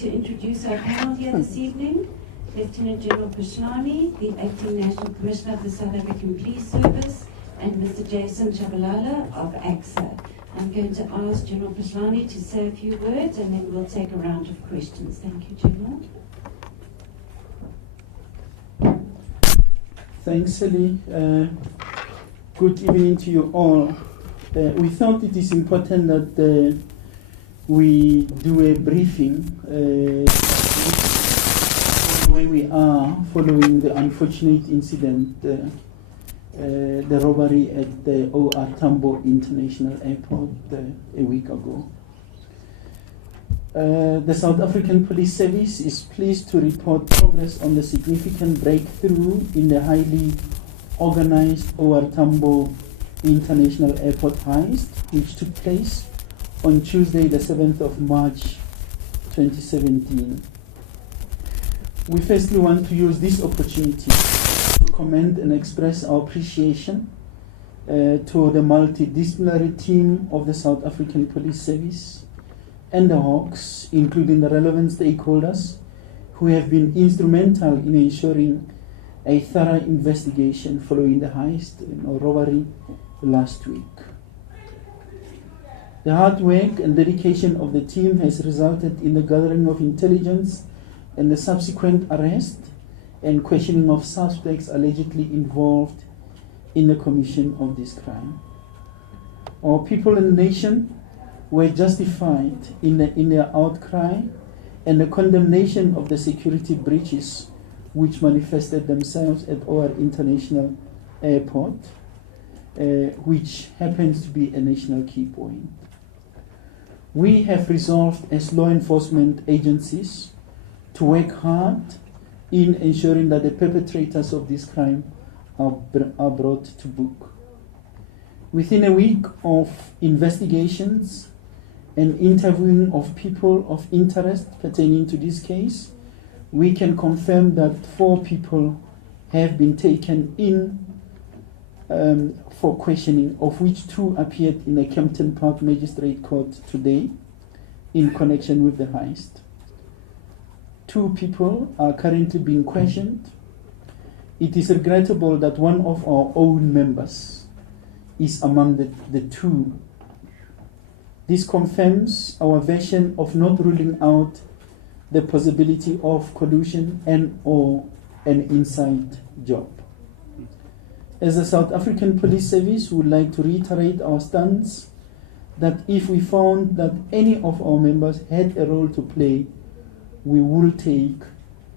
to introduce our panel here this evening. Lieutenant General Phahlane, the Acting National Commissioner of the South African Police Service, and Mr. Jason Chabalala of AXA. I'm going to ask General Phahlane to say a few words and then we'll take a round of questions. Thank you, General. Thanks, Sally. Good evening to you all. We thought it is important that we do a briefing where we are following the unfortunate incident, the robbery at the OR Tambo International Airport a week ago. The South African Police Service is pleased to report progress on the significant breakthrough in the highly organized OR Tambo International Airport heist, which took place on Tuesday, the 7th of March, 2017. We firstly want to use this opportunity to commend and express our appreciation to the multidisciplinary team of the South African Police Service and the Hawks, including the relevant stakeholders who have been instrumental in ensuring a thorough investigation following the heist or robbery last week. The hard work and dedication of the team has resulted in the gathering of intelligence and the subsequent arrest and questioning of suspects allegedly involved in the commission of this crime. Our people and the nation were justified in their outcry and the condemnation of the security breaches which manifested themselves at OR International Airport, which happens to be a national key point. We have resolved as law enforcement agencies to work hard in ensuring that the perpetrators of this crime are brought to book. Within a week of investigations and interviewing of people of interest pertaining to this case, we can confirm that 4 people have been taken in for questioning, of which 2 appeared in the Kempton Park Magistrate Court today in connection with the heist. 2 people are currently being questioned. It is regrettable that one of our own members is among the 2. This confirms our version of not ruling out the possibility of collusion and or an inside job. As the South African Police Service, we would like to reiterate our stance that if we found that any of our members had a role to play, we will take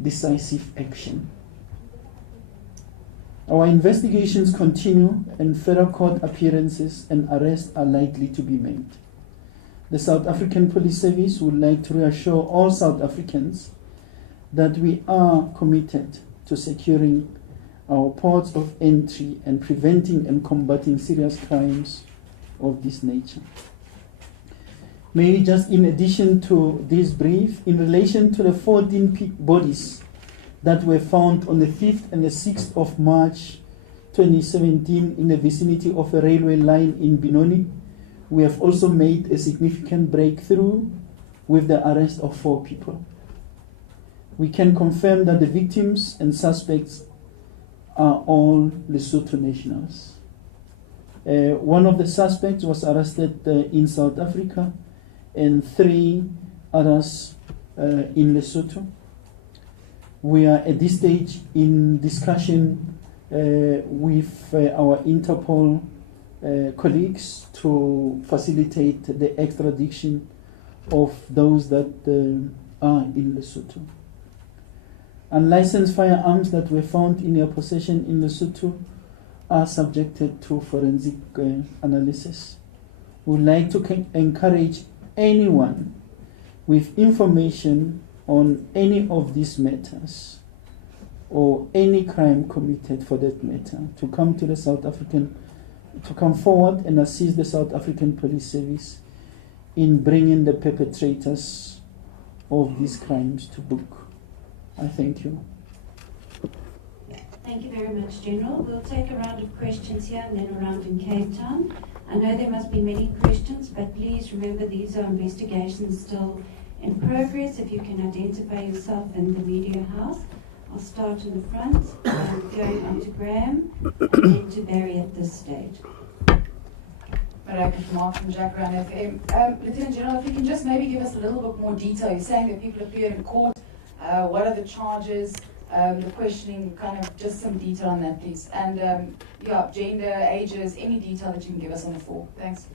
decisive action. Our investigations continue and further court appearances and arrests are likely to be made. The South African Police Service would like to reassure all South Africans that we are committed to securing our ports of entry and preventing and combating serious crimes of this nature. Maybe just in addition to this brief, in relation to the 14 bodies that were found on the 5th and the 6th of March 2017 in the vicinity of a railway line in Benoni, we have also made a significant breakthrough with the arrest of 4 people. We can confirm that the victims and suspects are all Lesotho nationals. One of the suspects was arrested in South Africa and 3 others in Lesotho. We are at this stage in discussion with our Interpol colleagues to facilitate the extradition of those that are in Lesotho. Unlicensed firearms that were found in their possession in Lesotho are subjected to forensic analysis. We would like to encourage anyone with information on any of these matters or any crime committed for that matter to come to the to come forward and assist the South African Police Service in bringing the perpetrators of these crimes to book. I thank you. Thank you very much, General. We'll take a round of questions here and then a round in Cape Town. I know there must be many questions, but please remember these are investigations still In progress, if you can identify yourself in the media house. I'll start in the front, going on to Graham, and then to Barry at this stage. Mark from Jack Ryan FM. Lieutenant General, if you can just maybe give us a little bit more detail. You're saying that people appeared in court. What are the charges? The questioning, kind of just some detail on that, please. And yeah, gender, ages, any detail that you can give us on the four. Thanks.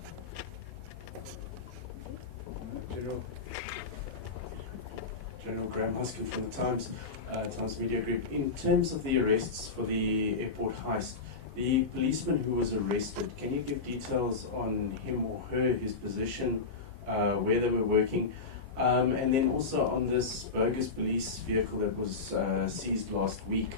General Graham Huskin from the Times Media Group. In terms of the arrests for the airport heist, the policeman who was arrested, can you give details on him or her, his position, where they were working? And then also on this bogus police vehicle that was seized last week,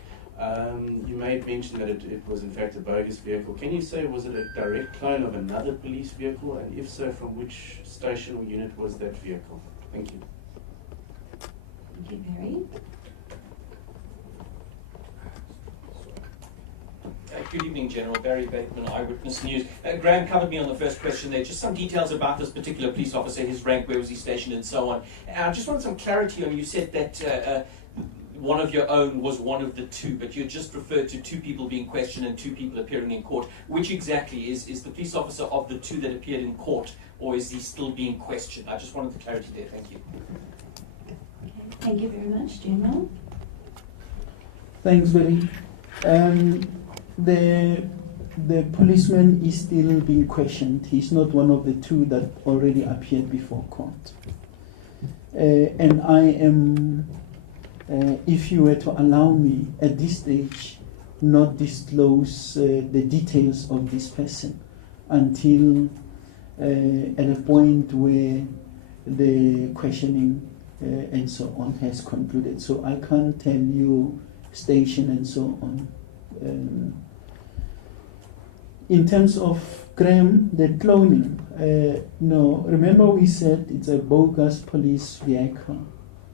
you made mention that it was in fact a bogus vehicle. Can you say, was it a direct clone of another police vehicle? And if so, from which station or unit was that vehicle? Thank you. Thank you, Barry. Good evening, General. Barry Bateman, Eyewitness News. Graham covered me on the first question there. Just some details about this particular police officer, his rank, where was he stationed, and so on. I just wanted some clarity on, you said that one of your own was one of the two, but you just referred to two people being questioned and two people appearing in court. Which exactly is the police officer of the two that appeared in court, or is he still being questioned? I just wanted the clarity there. Thank you. Okay. Thank you very much, General. Thanks, Barry. The policeman is still being questioned. He's not one of the two that already appeared before court. And I am, if you were to allow me at this stage, not disclose the details of this person until at a point where the questioning and so on has concluded. So I can't tell you station and so on. In terms of Graham, the cloning, no, remember we said it's a bogus police vehicle.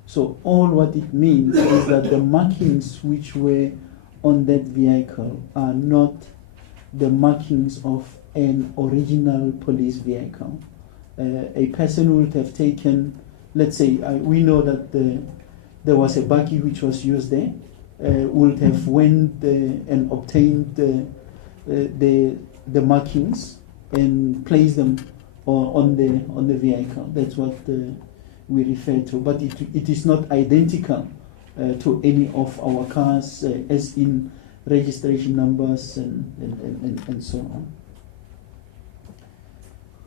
So all what it means is that the markings which were on that vehicle are not the markings of an original police vehicle. A person would have taken, let's say, we know that there was a buggy which was used there, would have went and obtained the markings and placed them on the vehicle. That's what we refer to. But it is not identical to any of our cars, as in registration numbers and so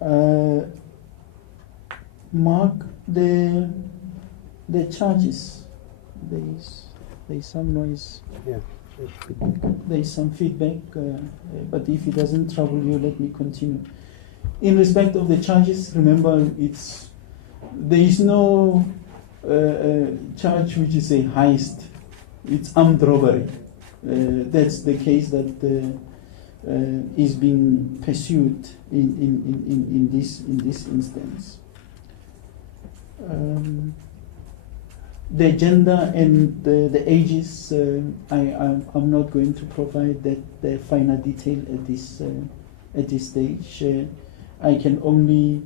on. Mark, the charges. There's some noise. Yeah. There's some feedback, but if it doesn't trouble you, let me continue. In respect of the charges, remember, there is no charge which is a heist. It's armed robbery. That's the case that is being pursued in this instance. The gender and the ages, I'm not going to provide the finer detail at this stage. I can only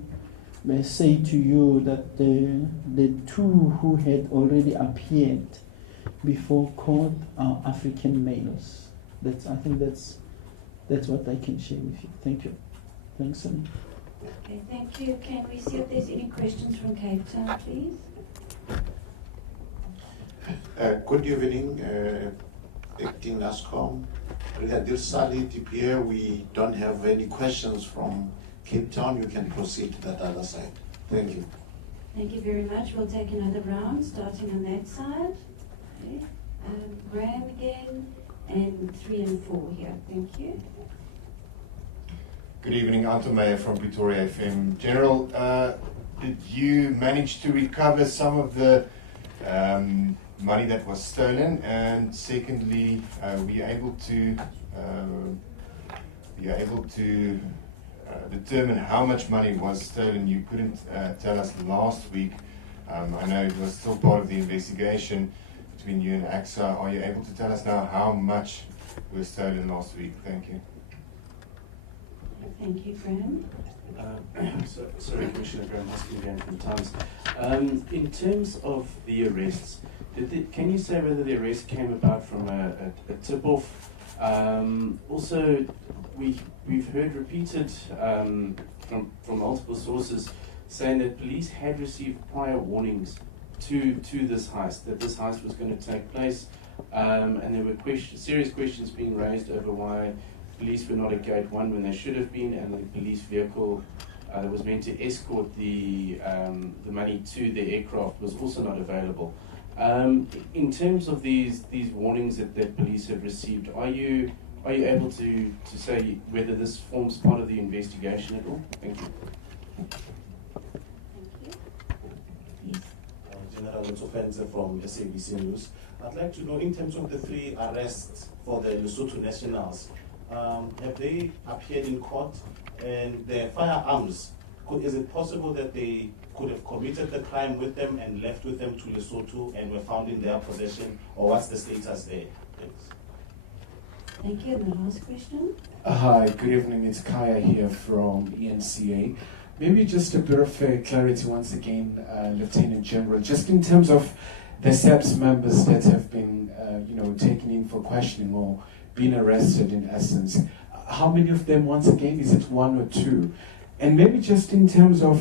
say to you that the two who had already appeared before court are African males. I think that's what I can share with you. Thank you. Thanks, Sonny. Okay, thank you. Can we see if there's any questions from Cape Town, please? Good evening, Acting NASCOM. Brigadier Sally here. We don't have any questions from Cape Town. You can proceed to that other side. Thank you. Thank you very much. We'll take another round, starting on that side. Okay. Graham again, and 3 and 4 here. Thank you. Good evening, Anton Meyer from Pretoria FM. General, did you manage to recover some of the money that was stolen? And secondly, were you able to determine how much money was stolen? You couldn't tell us last week. I know it was still part of the investigation between you and AXA. Are you able to tell us now how much was stolen last week? Thank you. Thank you, Graham. Sorry, Commissioner Graham Hoskin again from the Times. In terms of the arrests, can you say whether the arrest came about from a tip-off? Also, we've heard repeated from multiple sources saying that police had received prior warnings to this heist, that this heist was going to take place, and there were serious questions being raised over why police were not at gate 1 when they should have been, and the police vehicle that was meant to escort the money to the aircraft was also not available. In terms of these warnings that police have received, are you able to say whether this forms part of the investigation at all? Thank you. General Khomotso from SABC News. I'd like to know, in terms of the 3 arrests for the Lesotho nationals, have they appeared in court? And their firearms, is it possible that they could have committed the crime with them and left with them to Lesotho and were found in their possession, or what's the status there? Thanks. Thank you. And the last question. Hi, good evening. It's Kaya here from ENCA. Maybe just a bit of clarity once again, Lieutenant General, just in terms of the SABC members that have been, taken in for questioning or been arrested in essence. How many of them, once again, is it 1 or 2? And maybe just in terms of,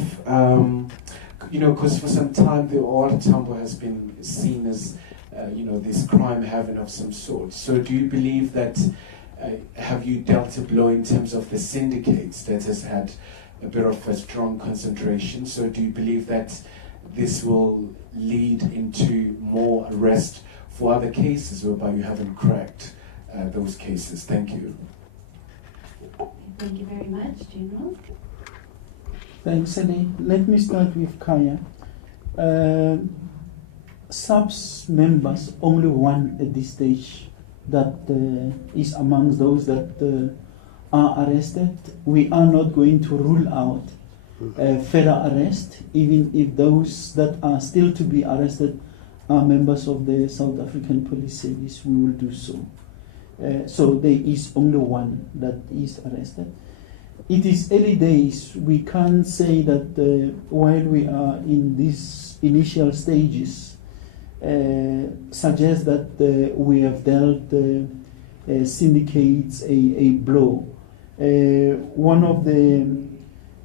because for some time the OR Tambo has been seen as, this crime haven of some sort. So do you believe that, have you dealt a blow in terms of the syndicates that has had a bit of a strong concentration? So do you believe that this will lead into more arrest for other cases whereby you haven't cracked those cases? Thank you. Thank you very much, General. Thanks, Eddie. Let me start with Kaya. SABC members, only 1 at this stage that is amongst those that are arrested. We are not going to rule out further arrest, even if those that are still to be arrested are members of the South African Police Service. We will do so. So there is only 1 that is arrested. It is early days. We can't say that while we are in these initial stages, suggest that we have dealt syndicates a blow. One of the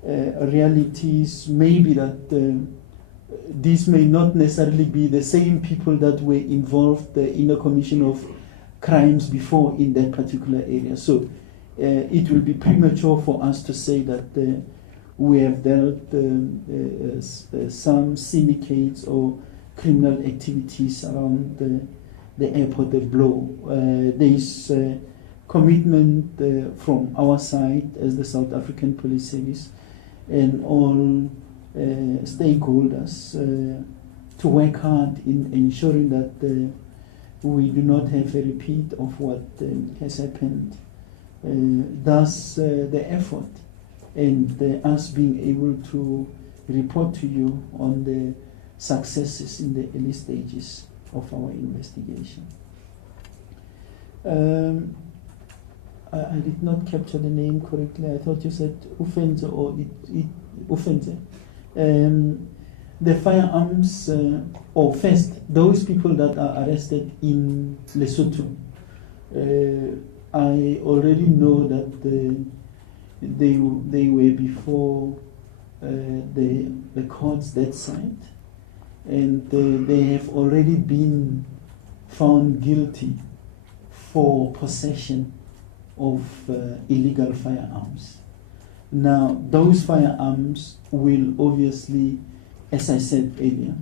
realities may be that these may not necessarily be the same people that were involved in a commission of crimes before in that particular area. So it will be premature for us to say that we have dealt some syndicates or criminal activities around the airport a blow. There is commitment from our side as the South African Police Service and all stakeholders to work hard in ensuring that we do not have a repeat of what has happened. Thus, the effort and us being able to report to you on the successes in the early stages of our investigation. I did not capture the name correctly. I thought you said Ufenze or Ufenze. The firearms, or first, those people that are arrested in Lesotho, I already know that they were before the court's that side, and they have already been found guilty for possession of illegal firearms. Now, those firearms will obviously, as I said earlier,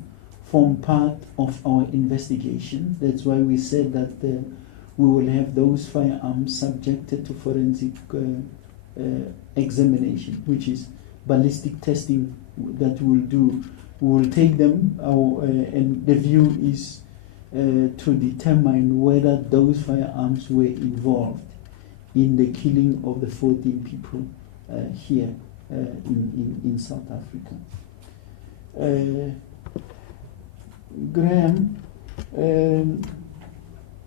form part of our investigation. That's why we said that we will have those firearms subjected to forensic examination, which is ballistic testing that we'll do. We will take them, and the view is to determine whether those firearms were involved in the killing of the 14 people here in South Africa. Graham,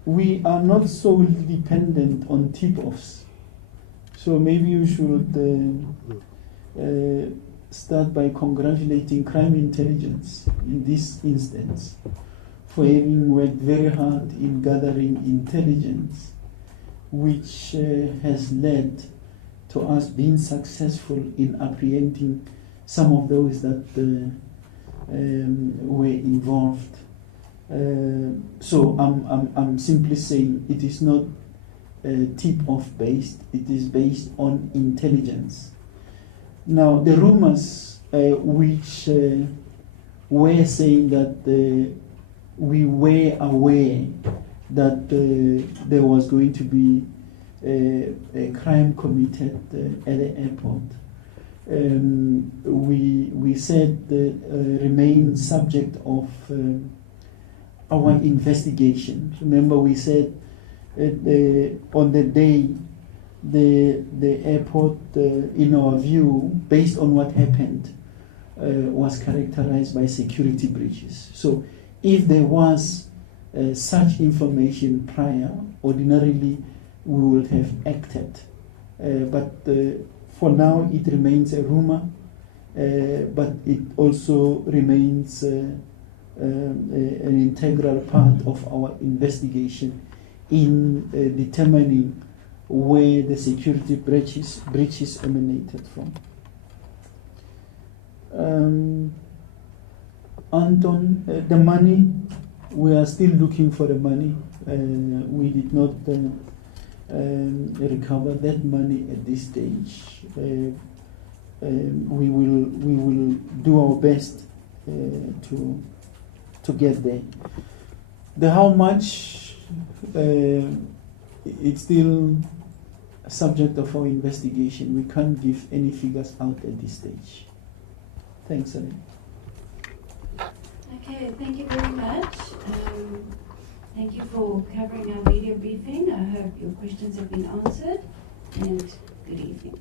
we are not solely dependent on tip-offs. So maybe you should start by congratulating crime intelligence in this instance for having worked very hard in gathering intelligence, which has led to us being successful in apprehending some of those that were involved. So I'm simply saying it is not tip-off based, it is based on intelligence. Now the rumors which were saying that we were aware that there was going to be a crime committed at the airport, we said remain subject of our investigation. Remember, we said on the day the airport, in our view, based on what happened, was characterized by security breaches. So if there was such information prior, ordinarily we would have acted. But for now it remains a rumor, but it also remains an integral part of our investigation in determining where the security breaches emanated from. Anton, the money, we are still looking for the money. We did not recover that money at this stage. We will do our best to get there. The how much, it's still a subject of our investigation. We can't give any figures out at this stage. Thanks, Aline. Okay, thank you very much. Thank you for covering our media briefing. I hope your questions have been answered, and good evening.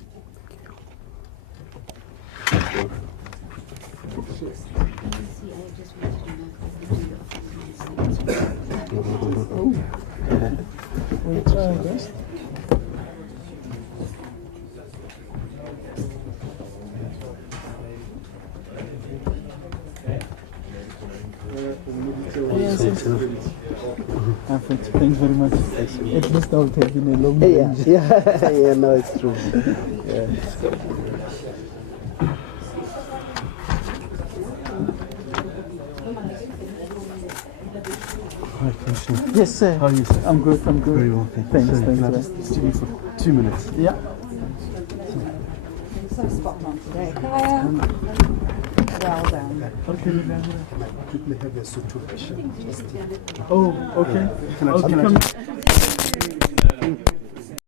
We'll try our best. Yes, yes. Perfect. Thanks very much. At least I would have been a long day. Yeah, no, it's true. Yeah. Hi, Commissioner. Yes, sir. How are you, sir? I'm good, I'm good. Very well, thank you. Thanks, Sorry, thanks. can I just see you for 2 minutes? Yeah. So spot on today. Kaya, well done. Okay. Can I quickly have a situation? Oh, okay. Can I I'll just- come.